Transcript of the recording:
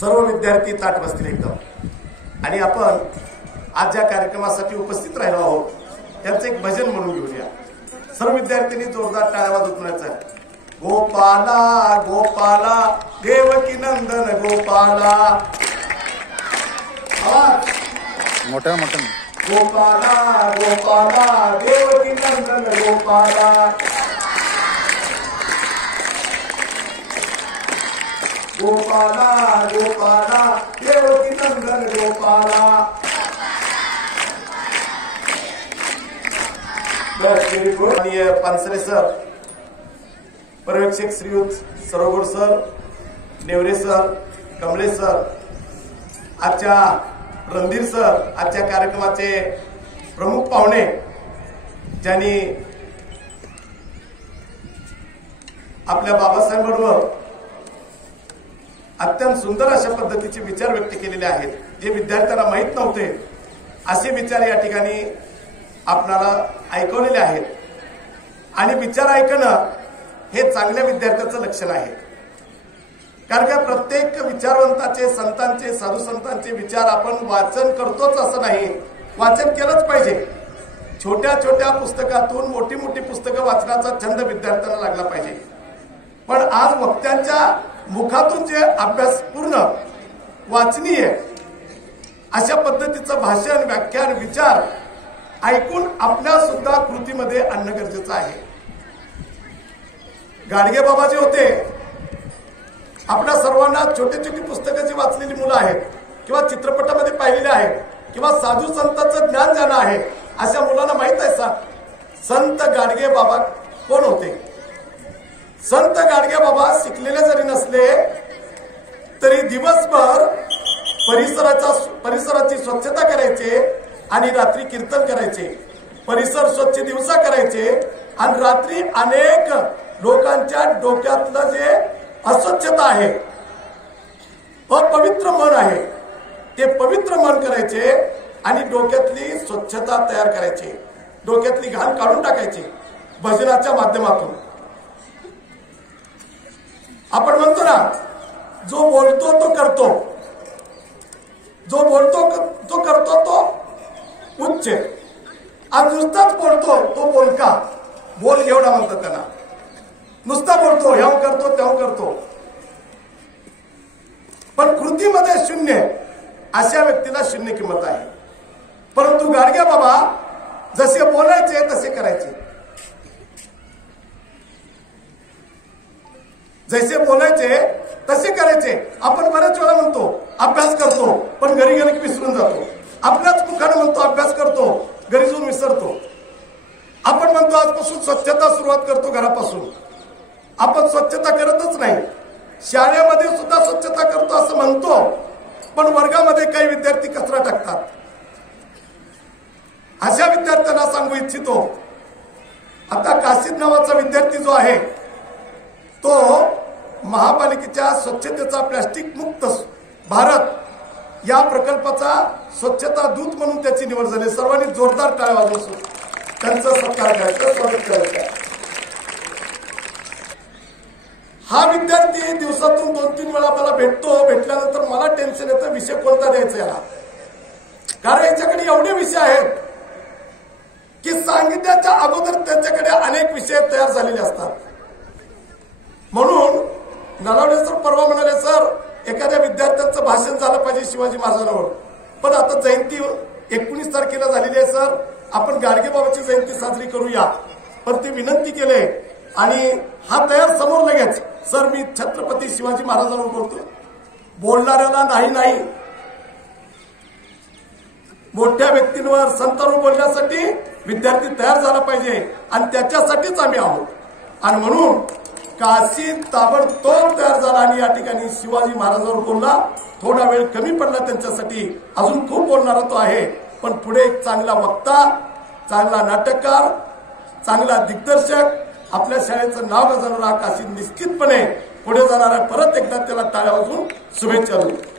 सर्व विद्यार्थी ताट बसतील एकदम आणि आपण आज ज्या कार्यक्रमासाठी उपस्थित राहिलो आहोत त्यांचं एक भजन म्हणून घेऊया। सर्व विद्यार्थ्यांनी जोरदार टाळ्या वाजवत म्हणायचं, गोपाला गोपाला देवकी नंदन गोपाला, मोठा मोठा गोपाला गोपाला देवकी नंदन गोपाला, गोपाला गोपाला देवकी नंदन गोपाला। माननीय पानसरे सर, पर्यवेक्षक श्रीयुत सरोगोड सर, नेवरे सर, कमले सर, आजच्या रणधीर सर, आजच्या कार्यक्रमाचे प्रमुख पाहुणे ज्यांनी आपल्या बाबासाहेबांवर अत्यंत सुंदर अशा पद्धतीचे विचार व्यक्त केलेले आहेत, जे विद्यार्थ्यांना माहीत नव्हते असे विचार या ठिकाणी आपल्याला ऐकवलेले आहेत। आणि विचार ऐकणं हे चांगल्या विद्यार्थ्याचं लक्षण आहे, कारण का प्रत्येक विचारवंताचे, संतांचे, साधू संतांचे विचार आपण वाचन करतोच असं नाही, वाचन केलंच पाहिजे। छोट्या छोट्या पुस्तकातून मोठी मोठी पुस्तकं वाचण्याचा छंद विद्यार्थ्यांना लागला पाहिजे। पण आज वक्त्यांच्या मुखातून जे अभ्यासपूर्ण वाचनीय अशा पद्धतीचं भाषण, व्याख्यान, विचार ऐकून आपल्या सुद्धा कृतीमध्ये आणणं गरजेचं आहे। गाडगे बाबा जे होते, आपल्या सर्वांना छोटी छोटी पुस्तकं जी वाचलेली मुलं आहेत किंवा चित्रपटामध्ये पाहिलेले आहेत किंवा साधू संतांचं ज्ञान ज्यांना आहे अशा मुलांना माहित आहे संत गाडगे बाबा कोण होते। संत गाडगे बाबा शिकलेले जरी नसले तरी दिवसभर परिसराची स्वच्छता करायचे आणि रात्री कीर्तन करायचे, परिसर स्वच्छ दिवसा करायचे आणि रात्री अनेक लोकांच्या डोक्यातलं जे अस्वच्छता आहे, अपवित्र मन आहे, ते पवित्र मन करायचे आणि डोक्यातली स्वच्छता तयार करायचे, डोक्यातली घाण काढून टाकायची भजनाच्या माध्यमातून। आपण म्हणतो ना, जो बोलतो तो करतो, जो बोलतो तो करतो तो उच्च, आज नुसताच बोलतो तो बोलका, बोल एवढा म्हणतात त्यांना, नुसता बोलतो, ह्या करतो त्या करतो, पण कृतीमध्ये शून्य, अशा व्यक्तीला शून्य किंमत आहे। परंतु गाडगे बाबा जसे बोलायचे तसे करायचे, जसे बोलायचे तसे करायचे। आपण बऱ्याच वेळा म्हणतो अभ्यास करतो, पण घरी गेले की विसरून जातो, आपल्याच मुखाने म्हणतो अभ्यास करतो, घरी जाऊन विसरतो। आपण म्हणतो आजपासून स्वच्छता सुरुवात करतो घरापासून, आपण स्वच्छता करतच नाही। शाळेमध्ये सुद्धा स्वच्छता करतो असं म्हणतो, पण वर्गामध्ये काही विद्यार्थी कचरा टाकतात। अशा विद्यार्थ्यांना सांगू इच्छितो, आता काशीद नावाचा विद्यार्थी जो आहे तो महापालिकेच्या स्वच्छतेचा प्लास्टिक मुक्त भारत या प्रकल्पाचा स्वच्छता दूत म्हणून त्याची निवड झाली। सर्वांनी जोरदार टाळ्या वाजवून त्यांचं सत्कार करायचं, स्वागत करायचं। हा विद्यार्थी दिवसातून 2-3 वेळा मला भेटतो, भेटल्यानंतर मला टेन्शन येतं विषय कोणता द्यायचा याला, कारण याच्याकडे एवढे विषय आहेत की सांगितल्याच्या अगोदर त्याच्याकडे अनेक विषय तयार झालेले असतात। म्हणून नलावडे सर परवा म्हणाले, सर एखाद्या विद्यार्थ्यांचं भाषण झालं पाहिजे शिवाजी महाराजांवर, पण आता जयंती 19 तारखेला झालेली आहे सर, आपण गाडगे बाबाची जयंती साजरी करूया। पण ते विनंती केले आणि हा तयार समोर लगेच, सर मी छत्रपती शिवाजी महाराजांवर बोलतोय, बोलणाऱ्याला नाही, मोठ्या व्यक्तींवर, संतांवर बोलण्यासाठी विद्यार्थी तयार झाला पाहिजे आणि त्याच्यासाठीच आम्ही आहोत। आणि म्हणून काशीद ताबडतोब तयार झाला आणि या ठिकाणी शिवाजी महाराजांवर बोलला। थोडा वेळ कमी पडला त्यांच्यासाठी, अजून खूप बोलणारा तो आहे, पण पुढे एक चांगला वक्ता, चांगला नाटककार, चांगला दिग्दर्शक, आपल्या शाळेचं नाव गाजवणारा काशीद निश्चितपणे पुढे जाणारा। परत एकदा त्याला टाळ्या वाजवून शुभेच्छा देतो।